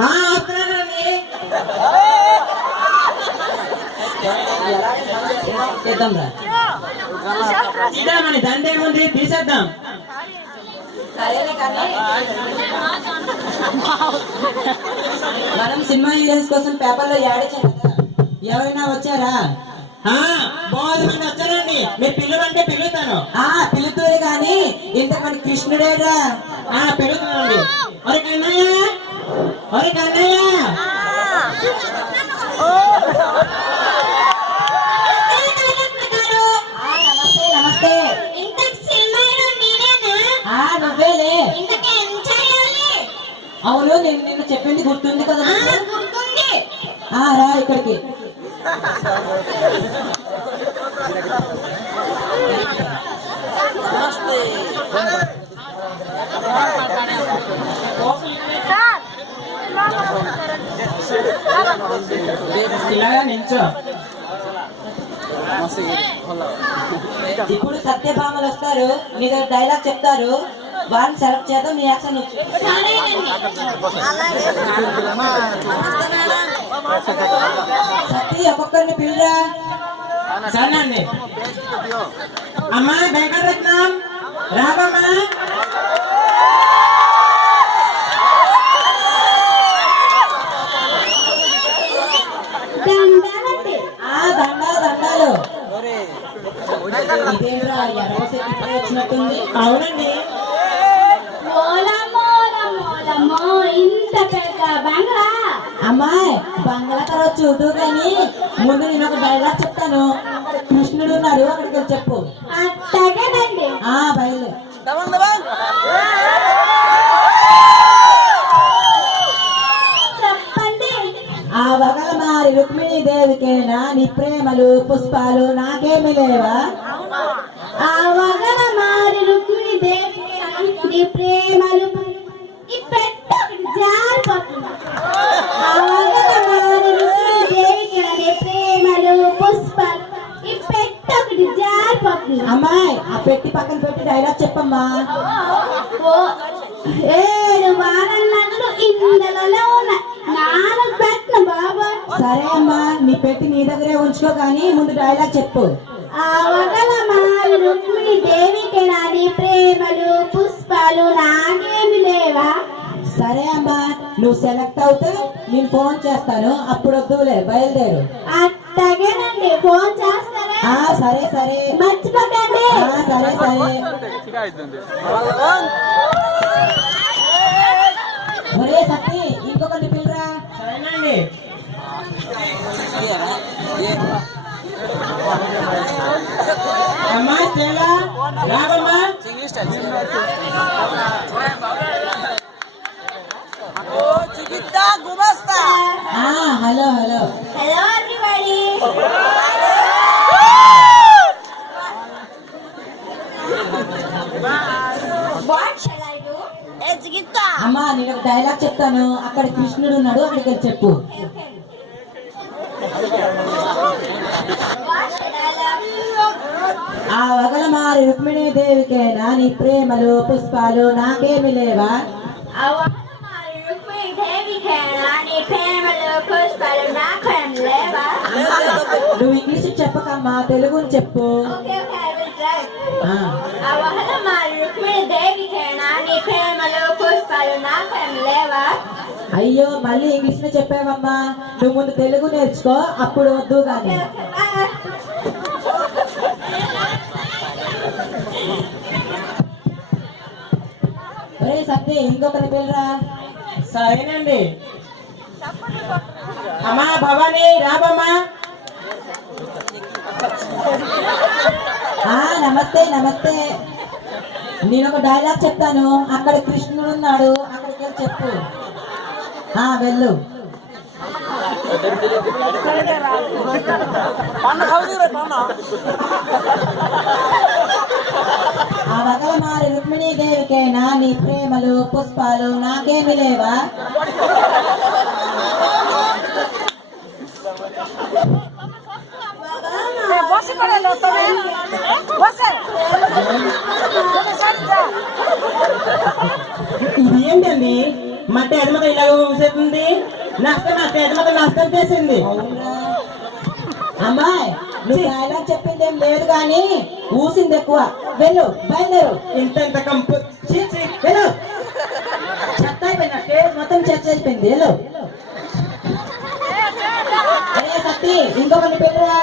వస్తున్నానండి. చేద్దాం రా ఇద్దామని దండే ఉంది తీసేద్దాం. సరేలే కానీ మనం సినిమా హీరోయిన్స్ కోసం పేపర్లో యాడ్ చేయాలి కదా, ఎవరైనా వచ్చారా? బాగుంది మంది వచ్చారండి. మీరు పిల్లలంటే పిలుతాను. పిలుతుంది కానీ ఇంత మన కృష్ణుడేగా. పిలుతానండి. ఒరే కన్నయ్య, ఒరే కన్నయ్య. నమస్తే. నువ్వేలే. అవును, నేను నిన్ను చెప్పింది గుర్తుంది కదా? రా ఇక్కడికి. ఇలాగా నించో. ఇప్పుడు సత్యభామలు వస్తారు, మీ దగ్గర డైలాగ్ చెప్తారు, వాళ్ళని సెలెక్ట్ చేద్దాం. మీ యాక్షన్ వచ్చి సత్య ఒక్కొక్కరిని పిల్లరా. సరేనండి. అమ్మా వెంకటరత్నం రావమ్మా. దండాలు. ఇదేంద్రా వచ్చినట్టుంది. అవునండి. ఇంత పెద్ద బంగ్లా. అమ్మాయి బంగ్లా తర్వాత చూడు కానీ ముందు నేను ఒక డైలాగ్ చెప్తాను. కృష్ణుడు ఉన్నాడు, అక్కడికి వెళ్ళి చెప్పు. అట్టగేనండి. బయలు. చెప్పండి. ఆ వగల మారి రుక్మిణీ దేవికేనా నీ ప్రేమలు పుష్పాలు నాకేమి లేవా? ఆ వగల మారి రుక్మిణీ దేవికేనా నీ ప్రేమలు జారిపోతుంది. ఆ వగల మారి రుక్మిణీ దేవికేనా నీ ప్రేమలు పుష్పాలు ఈ పెట్టు ఒకటి జారిపోతుంది. అమ్మాయి ఆ పెట్టి పక్కన పెట్టి డైలాగ్ చెప్పమ్మా. 7 వారాల నగలు ఇందులో ఉన్నాయి, 4 పెట్టను బాబా. సరే అమ్మా, నీ పెట్టి నీ దగ్గరే ఉంచుకో కానీ ముందు డైలాగ్ చెప్పు. ఆ వగల మారి రుక్మిణి దేవికి నాది ప్రేమలు పుష్పాలు నాకేమి లేవా? సరే అమ్మా, నువ్వు సెలెక్ట్ అవుతే నేను ఫోన్ చేస్తాను, అప్పుడు వద్దులే, బయలుదేరు. అట్టగేనండి, ఫోన్ చేస్తారా? సరే సరే, మర్చిపోకండి. సరే సరే. ఒరే సత్తి, ఇంకొకరిని పిల్లరా. సరేనండి. అమ్మా తేలా రావమ్మా. Hello hello. Hello everybody. What shall I do? అమ్మా నేను ఒక డైలాగ్ చెప్తాను, అక్కడ కృష్ణుడు ఉన్నాడు, అక్కడికి వెళ్ళి చెప్పు. ఆ వగల మారి రుక్మిణీ దేవికేనా నీ ప్రేమలు పుష్పాలు నాకేమి లేవా? నువ్వు ఇంగ్లీష్ చెప్పకమ్మా, తెలుగుని చెప్పు. అయ్యో మళ్ళీ ఇంగ్లీష్ లో చెప్పావమ్మా, నువ్వు ముందు తెలుగు నేర్చుకో, అప్పుడు వద్దు గాని. ఒరే సత్తి, ఇంకొకరి పిల్లరా. సరేనండి. అమ్మా భవానీ రాబమ్మా. నమస్తే నమస్తే. నేను ఒక డైలాగ్ చెప్తాను, అక్కడ కృష్ణుడు ఉన్నాడు, అక్కడికి వెళ్ళి చెప్పు. వెళ్ళు. ఆ వగల మారి రుక్మిణీ దేవికేనా నీ ప్రేమలు పుష్పాలు నాకేమి లేవా? ఇది ఏంటండి మా తేజమత ఇలాగ ఊసేస్తుంది. నష్టం మా తేజమత నష్టం చేసింది. అవునా అమ్మాయి, నువ్వు డైలాగ్ చెప్పింది ఏం లేదు కానీ ఊసింది ఎక్కువ. వెళ్ళు, బయలుదేరు. ఇంత కంపు. వెళ్ళు, చెత్త అయిపోయినా టేస్ట్ మొత్తం చెత్త అయిపోయింది. వెళ్ళు. అరే సత్తి, ఇంకొకరిని పెట్టురా.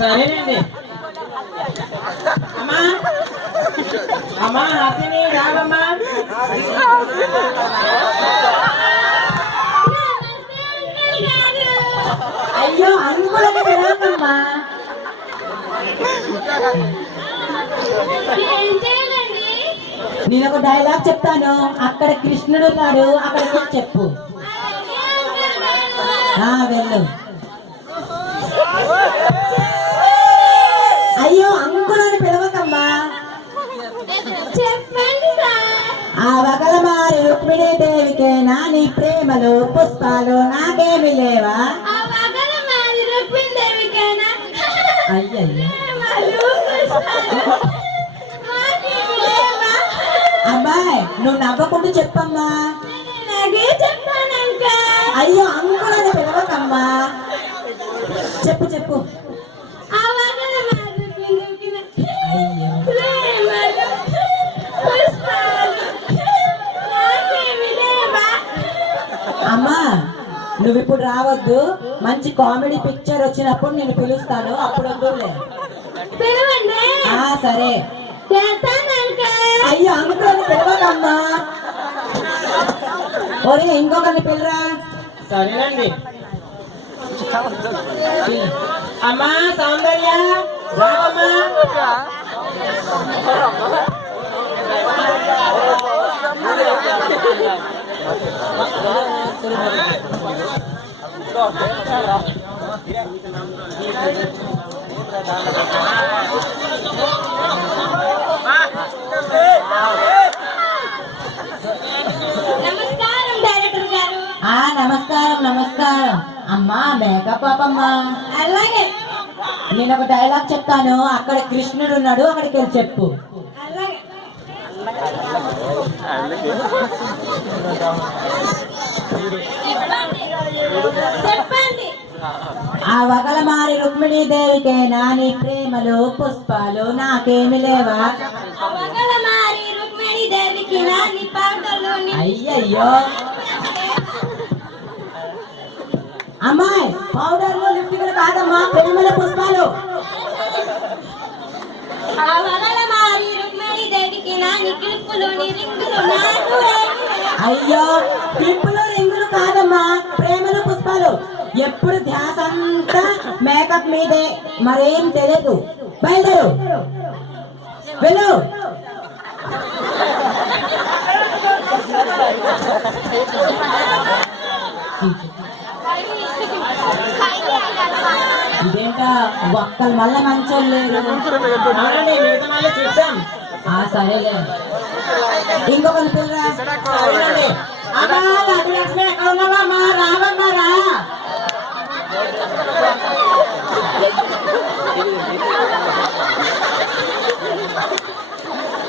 సరేనండి. అమ్మా అమ్మా హాసిని రావమ్మా. అయ్యో అంకులని పిలవకమ్మా. నేను ఒక డైలాగ్ చెప్తాను, అక్కడ కృష్ణుడు ఉన్నాడు, అక్కడికి వెళ్ళి చెప్పు. వెళ్ళు. అయ్యో అంకులని పిలవకమ్మా. చెప్పండి సార్. ఆ వగలమారి రుక్మిణీ దేవికేనా నీ ప్రేమలు పుష్పాలు నాకేమి లేవా? ఆ వగల మాది రుక్మిణీదేవికేనా? అయ్యయ్యో ప్రేమలు, పుష్పాలు నాకేమి లేవా? అమ్మాయి, నువ్వు నవ్వకుండా చెప్పమ్మా. నాకే చెప్తానంక. అయ్యో అంకులని పిలవకమ్మా. చెప్పు చెప్పు. ఆ వగల మాది రుక్మిణీదేవికేనా? అయ్యో ప్రేమలు, పుష్పాలు నాకేమి లేవా? అమ్మా, నువ్వు ఇప్పుడు రావద్దు. మంచి కామెడీ పిక్చర్ వచ్చినప్పుడు నేను పిలుస్తాను, అప్పుడు వద్దులే. పిలవండి. సరే. చేస్తానంక. అయ్యో అంకులని పిలవకమ్మా. ఒరే ఇంకొకరిని పిల్లరా. సరేనండి. అమ్మా సౌందర్య రావమ్మా. నమస్కారం డైరెక్టర్ గారు. నమస్కారం నమస్కారం. అమ్మా మేకప్ పాపమ్మా. అలాగే నేను ఒక డైలాగ్ చెప్తాను, అక్కడ కృష్ణుడు ఉన్నాడు, అక్కడికి వెళ్ళి చెప్పు. అలాగే. చెప్పండి. ఆ వగలమారి రుక్మిణీ దేవికేనా నీ ప్రేమలు పుష్పాలు నాకేమి లేవా? అవగల మారి రుక్మిణీదేవికి నీ పాటలు అయ్యయ్యో అమ్మాయి, పౌడర్లు లిప్టిక్లు కాదమ్మా, ప్రేమల పుష్పాలు. అవగల మారి రుక్మిణీదేవికి నీ క్లిప్పులు నీ రింగులు నాకు అయ్యో క్లిప్పులు రింగులు కాదమ్మా, ప్రేమలు పుష్పాలు. ఎప్పుడు ధ్యాస అంతా మేకప్ మీదే, మరేం తెలియదు. బయలుదేరు, వెళ్ళు. ఇదేంటా ఒక్కలు మళ్ళా మంచోళ్ళు లేరు. అవునండి, మిగతా వాళ్ళు చూద్దాం. సరేలే. ఇంకొకరు పిల్లరా. సరేనండి. అమ్మా లక్ష్మి ఎక్కడ ఉన్నావమ్మా? రావమ్మా రా.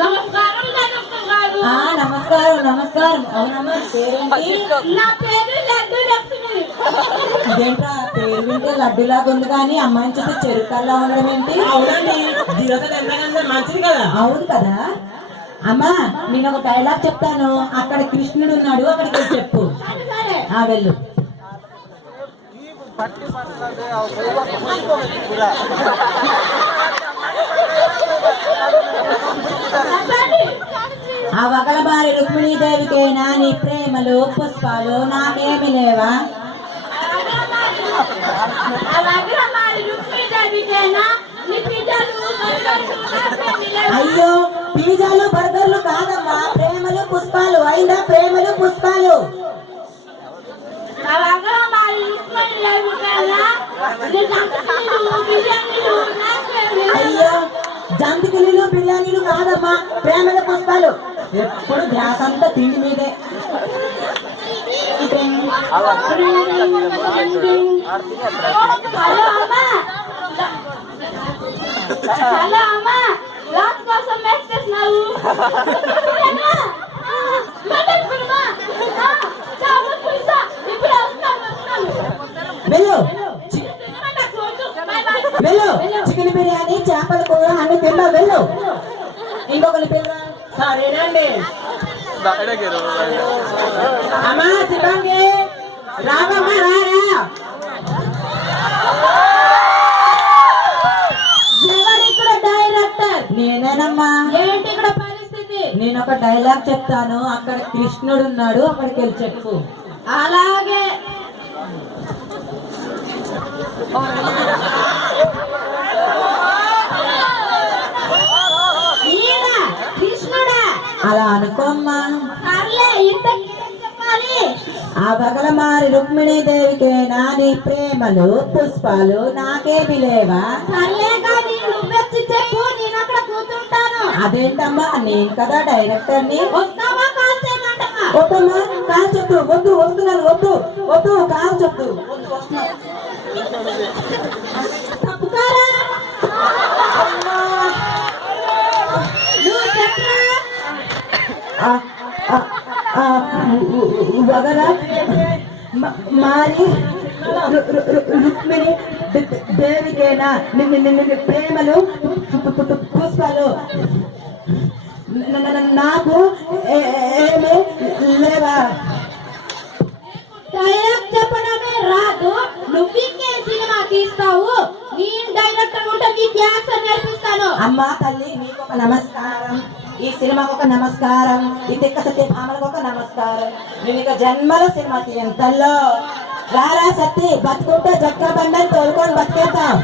నమస్కారం డైరెక్టర్ గారు. నమస్కారం నమస్కారం. అవునమ్మా, పేరేంటి? నా పేరు లడ్డు లక్ష్మి. ఇదేంట్రా పేరు వింటే లడ్డులాగా ఉంది కానీ అమ్మాయిని చూస్తే చెరుకల్లా ఉండడం ఏంటి? అవునండి, దిరోజు ఎంతకంటే మంచిది కదా. అవును కదా. అమ్మా, నేను ఒక డైలాగ్ చెప్తాను, అక్కడ కృష్ణుడు ఉన్నాడు, అక్కడికి వెళ్ళి చెప్పు. సరే. వెళ్ళు. ఆ వగలబారి రుక్మిణీదేవికేనా నీ ప్రేమలు పుష్పాలు నాకేమి లేవా? అవగల మారి రుక్మిణీదేవికేనా నీ పిల్లలు బర్గర్లు నాకేమి లేవా? అయ్యో పిజ్జాలు బర్గర్లు కాదమ్మా, ప్రేమలు పుష్పాలు. అయిందా ప్రేమలు పుష్పాలు? అవగల మారి రుక్మిణీదేవికేనా నీ సంకటీలు బిర్యానీలు నాకేమి లేవా? అయ్యో జంతికలు బిర్యానీలు కాదమ్మా, ప్రేమల పుష్పాలు. ఎప్పుడు ధ్యాస అంతా తిండి మీదే. హలో అమ్మా. హలో అమ్మా, రాజు కోసం మేక్ చేసినావు. వెళ్ళు. ఇంకొకరి పేరు సరేనండి. అమ్మా శివంగి రావమ్మ రారా. ఎవరిక్కడ డైరెక్టర్? నేనేనమ్మా. ఏంటి ఇక్కడ పరిస్థితి? నేను ఒక డైలాగ్ చెప్తాను, అక్కడ కృష్ణుడు ఉన్నాడు, అక్కడికి వెళ్ళి చెప్పు. అలాగే ఈయన కృష్ణుడా? అలా అనుకోమ్మా. సర్లే ఇంతకీ ఏం చెప్పాలి? ఆ బగలమారి రుక్మిణీదేవికే నాని ప్రేమలు పుష్పాలు నాకేమి లేవా? సర్లే కానీ నువ్వొచ్చి చెప్పు, నేను అక్కడ కూర్చుంటాను. అదేంటమ్మా, నేను కదా డైరెక్టర్ని. వస్తావా కాల్ చేయమంటమా? వద్దమ్మా, కాల్ చెప్పు. వద్దు, వస్తున్నాను. వద్దు వద్దు, కాల్ చెప్పు. వద్దు, వస్తున్నాను. తప్పుకారా? నువ్వు చెప్పరా? వగల మారి రుక్మిణి దేవికేనా నిన్ను ప్రేమలు పుష్పాలు నాకు ఏమీ లేవా? డైరెక్ట్ చెప్పడమే రాదు, నువ్వింకే సినిమా తీస్తావు. నేను డైరెక్టర్ ఉంటే నీకు యాక్షన్ నేర్పిస్తాను. అమ్మా తల్లి, నీకు ఒక నమస్కారం, ఈ సినిమాకు ఒక నమస్కారం, ఈ తిక్క సత్య భామలకు ఒక నమస్కారం. నేను ఇక జన్మలో సినిమా తీయంతల్లో రారా సత్తి, బతుకుంటే జక్క బండని తోలుకొని బతికేద్దాం.